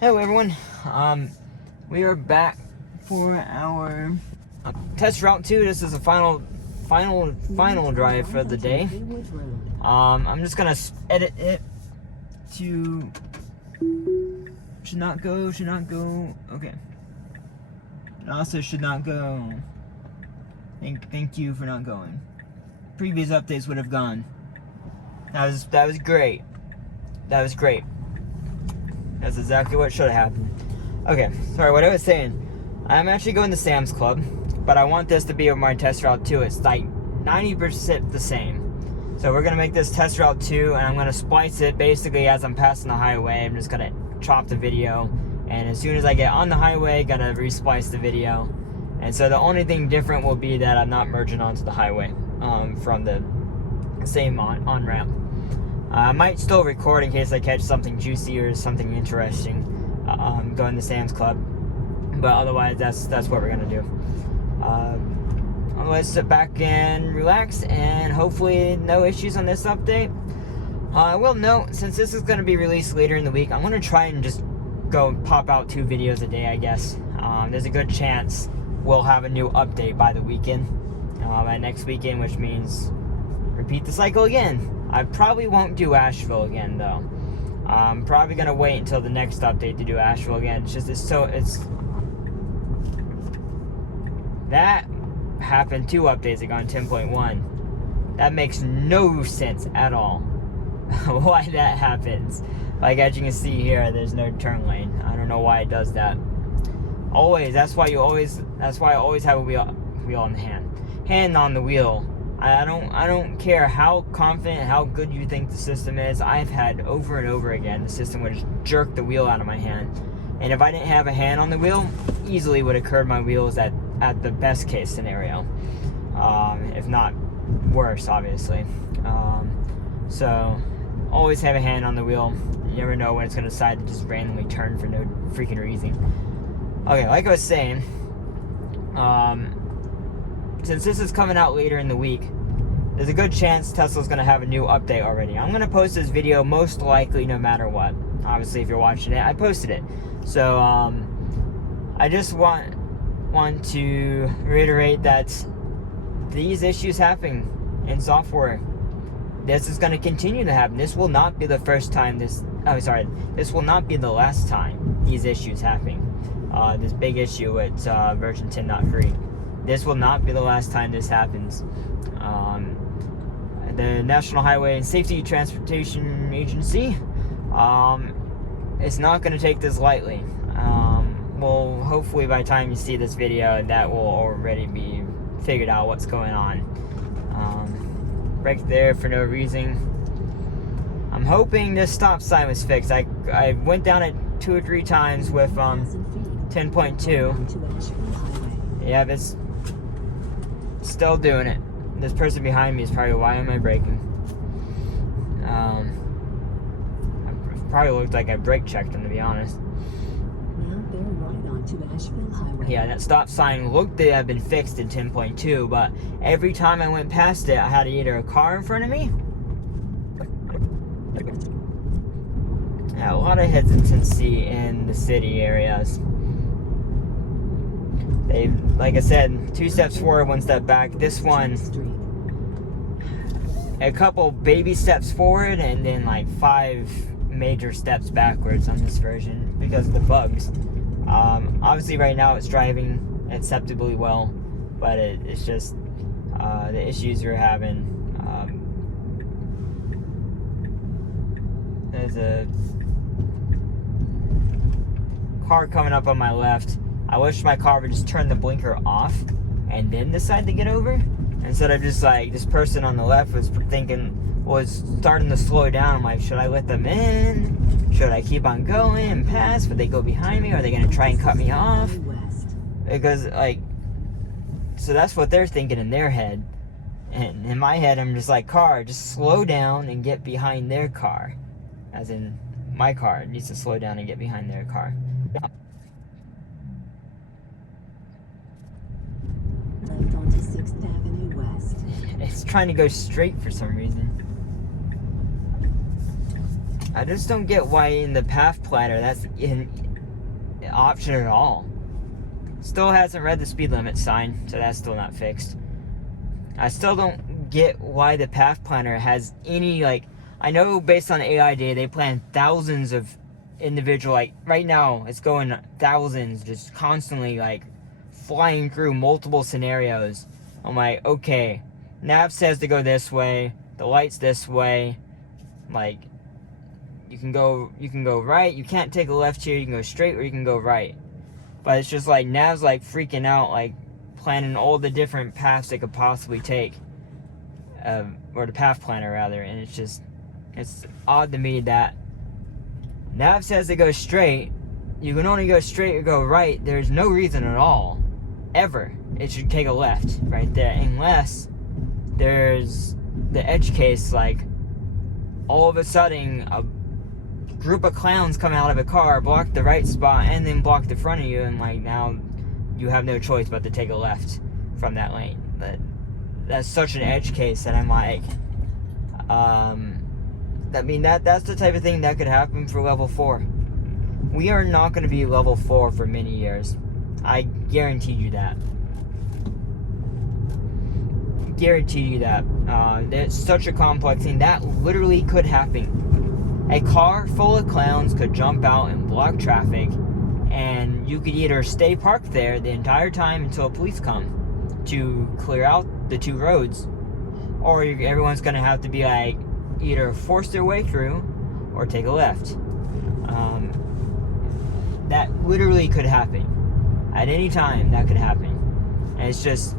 Hello everyone, we are back for our test route 2. This is the final drive for the day. I'm just gonna edit it to should not go, okay. It also should not go. Thank you for not going. Previous updates would have gone. That was great. That was great. That's exactly what should have happened. Okay, sorry, what I was saying. I'm actually going to Sam's Club, but I want this to be my test route 2. It's like 90% the same. So we're gonna make this test route 2, and I'm gonna splice it basically as I'm passing the highway. I'm just gonna chop the video, and as soon as I get on the highway, gotta resplice the video. And so the only thing different will be that I'm not merging onto the highway from the same on-ramp. I might still record in case I catch something juicy or something interesting going to Sam's Club, but otherwise that's what we're gonna do. Let's sit back and relax, and hopefully no issues on this update. I will note, since this is going to be released later in the week, I'm going to try and just go and pop out 2 videos a day, I guess. There's a good chance we'll have a new update by the weekend, by next weekend, which means repeat the cycle again. I probably won't do Asheville again, though. I'm probably going to wait until the next update to do Asheville again. It's just, that happened 2 updates ago on 10.1. That makes no sense at all. Why that happens. Like, as you can see here, there's no turn lane. I don't know why it does that. That's why I always have a wheel on the hand on the wheel. I don't care how confident, how good you think the system is. I've had over and over again the system would just jerk the wheel out of my hand, and if I didn't have a hand on the wheel, easily would have curved my wheels at the best case scenario, if not worse, obviously. So always have a hand on the wheel. You never know when it's going to decide to just randomly turn for no freaking reason. Okay, like I was saying, since this is coming out later in the week, there's a good chance Tesla's going to have a new update already. I'm going to post this video most likely no matter what. Obviously, if you're watching it, I posted it. So, I just want to reiterate that these issues happen in software. This is going to continue to happen. This will not be the first time this will not be the last time these issues happen. This big issue with version 10.3. This will not be the last time this happens. The National Highway and Safety Transportation Agency is not going to take this lightly. Well, hopefully by the time you see this video, that will already be figured out what's going on. Right there for no reason. I'm hoping this stop sign was fixed. I went down it 2 or 3 times with 10.2. Yeah, it's still doing it. This person behind me is probably, why am I braking? Probably looked like I brake checked him, to be honest. Yeah, that stop sign looked to have been fixed in 10.2, but every time I went past it, I had either a car in front of me. Yeah, a lot of hesitancy in the city areas. They, like I said, 2 steps forward, 1 step back. This one, a couple baby steps forward, and then like 5 major steps backwards on this version because of the bugs. Obviously right now it's driving acceptably well, but it's just the issues we're having. There's a car coming up on my left. I wish my car would just turn the blinker off and then decide to get over, instead of just like this person on the left was starting to slow down. I'm like, should I let them in? Should I keep on going and pass? Would they go behind me? Are they going to try and cut me off? Because, like, so that's what they're thinking in their head. And in my head, I'm just like, car, just slow down and get behind their car. As in, my car needs to slow down and get behind their car. Left onto 6th Avenue West. It's trying to go straight for some reason. I just don't get why in the path planner, that's in option at all. Still hasn't read the speed limit sign, so that's still not fixed. I still don't get why the path planner has any, like, I know based on AI data, they plan thousands of individual, like, right now, it's going thousands, just constantly, like, flying through multiple scenarios. I'm like, okay, nav says to go this way, the light's this way, like, you can go right, you can't take a left here, you can go straight or you can go right. But it's just like, nav's like freaking out, like planning all the different paths they could possibly take. Or the path planner rather, and it's odd to me that nav says to go straight, you can only go straight or go right. There's no reason at all, ever, it should take a left right there, unless there's the edge case, like all of a sudden a group of clowns come out of a car, block the right spot, and then block the front of you, and like now you have no choice but to take a left from that lane. But that's such an edge case that I'm like, that's the type of thing that could happen for level 4. We are not going to be level 4 for many years. I guarantee you that. Guarantee you that. It's such a complex thing that literally could happen. A car full of clowns could jump out and block traffic, and you could either stay parked there the entire time until police come to clear out the 2 roads, or everyone's gonna have to be like either force their way through or take a left. That literally could happen at any time. That could happen, and it's just,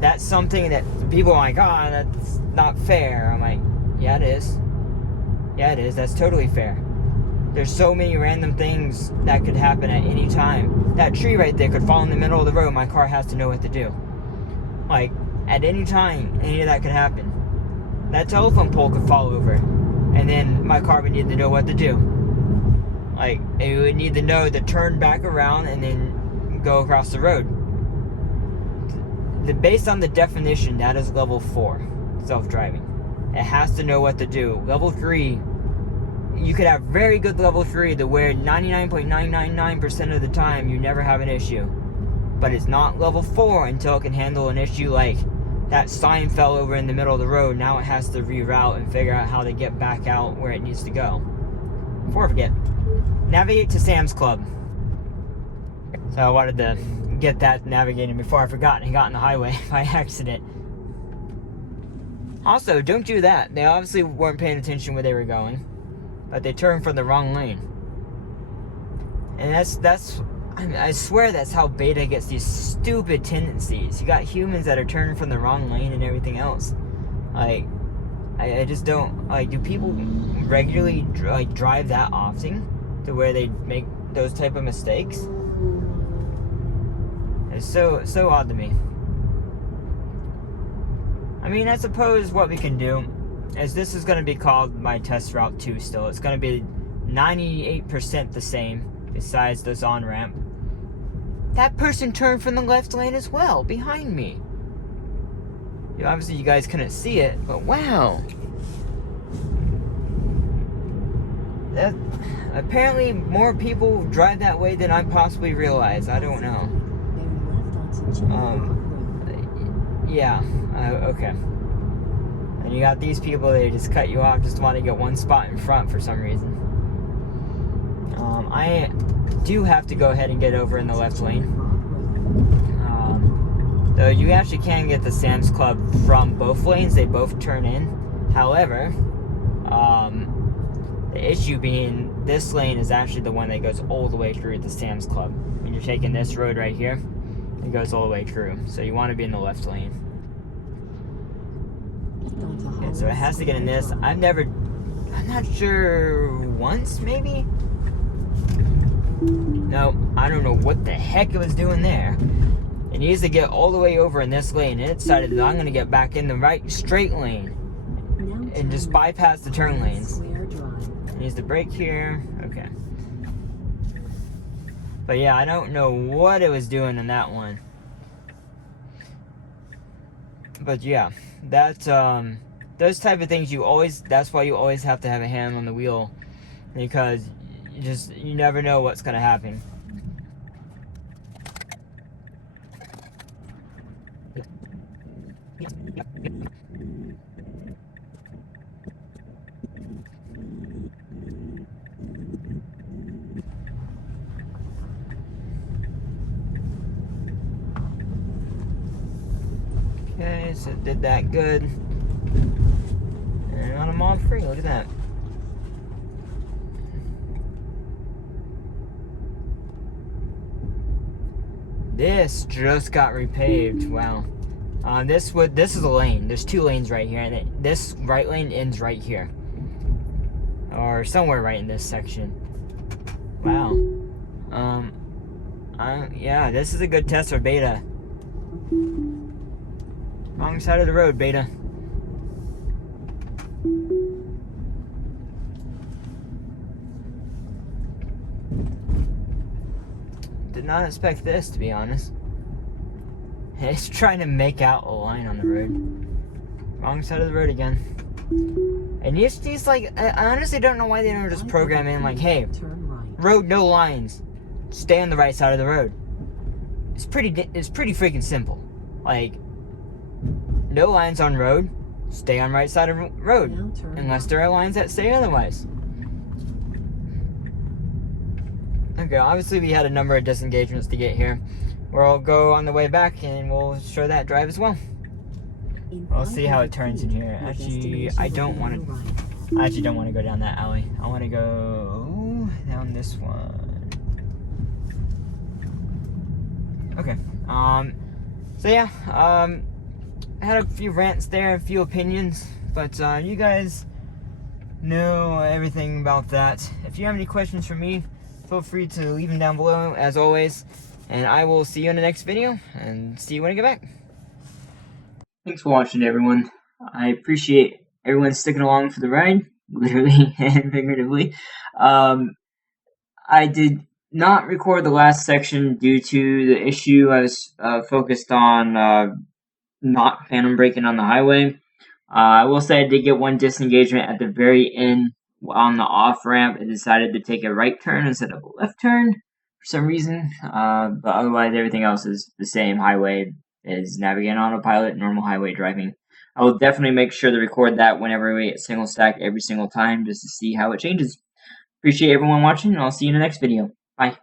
that's something that people are like, oh, that's not fair. I'm like, yeah, it is. Yeah, it is. That's totally fair. There's so many random things that could happen at any time. That tree right there could fall in the middle of the road. My car has to know what to do. Like, at any time, any of that could happen. That telephone pole could fall over, and then my car would need to know what to do. Like, it would need to know to turn back around and then go across the road. Based on the definition, that is level 4, self-driving. It has to know what to do. Level 3, you could have very good level 3 to where 99.999% of the time you never have an issue. But it's not level 4 until it can handle an issue like that sign fell over in the middle of the road. Now it has to reroute and figure out how to get back out where it needs to go. Before I forget, navigate to Sam's Club. So I wanted to get that navigating before I forgot and got on the highway by accident. Also, don't do that. They obviously weren't paying attention where they were going, but they turned from the wrong lane. And that's I swear that's how beta gets these stupid tendencies. You got humans that are turning from the wrong lane and everything else. Like, I just don't, like, do people regularly like drive that often to where they make those type of mistakes? It's so odd to me. I mean, I suppose what we can do is, this is going to be called my test route 2 still. It's going to be 98% the same, besides this on-ramp. That person turned from the left lane as well, behind me. Obviously you guys couldn't see it, but wow. That, apparently more people drive that way than I possibly realized. I don't know. Yeah, okay. And you got these people, they just cut you off, just want to get one spot in front for some reason. I do have to go ahead and get over in the left lane. Though you actually can get the Sam's Club from both lanes, they both turn in. However, the issue being, this lane is actually the one that goes all the way through the Sam's Club. When you're taking this road right here, it goes all the way through. So you want to be in the left lane. Okay, so it has to get in this. I'm not sure, once maybe? No, I don't know what the heck it was doing there. It needs to get all the way over in this lane, and it decided that I'm going to get back in the right straight lane and just bypass the turn lanes. It needs to brake here. Okay. But yeah, I don't know what it was doing in that one. But yeah, that's those type of things that's why you always have to have a hand on the wheel, because you never know what's gonna happen. so it did that good. And on a mob free, look at that. This just got repaved. Wow. This is a lane. There's 2 lanes right here, and this right lane ends right here, or somewhere right in this section. Wow. Yeah, this is a good test for beta. Wrong side of the road, beta. Did not expect this, to be honest. It's trying to make out a line on the road. Wrong side of the road again. And these like, I honestly don't know why they don't just program in like, hey, road no lines, stay on the right side of the road. It's pretty freaking simple. Like, no lines on road, stay on right side of road, unless there are lines that say otherwise. Okay, obviously we had a number of disengagements to get here. We'll go on the way back and we'll show that drive as well. We'll see how it turns in here. Actually, I actually don't want to go down that alley. I want to go down this one. Okay. So yeah, I had a few rants there, a few opinions, but you guys know everything about that. If you have any questions for me, feel free to leave them down below, as always, and I will see you in the next video, and see you when I get back. Thanks for watching, everyone. I appreciate everyone sticking along for the ride, literally and figuratively. I did not record the last section due to the issue I was focused on not phantom braking on the highway. I will say I did get one disengagement at the very end on the off-ramp. It decided to take a right turn instead of a left turn for some reason, but otherwise everything else is the same. Highway is navigating on autopilot, normal highway driving. I will definitely make sure to record that whenever we get single stack every single time, just to see how it changes. Appreciate everyone watching, and I'll see you in the next video. Bye.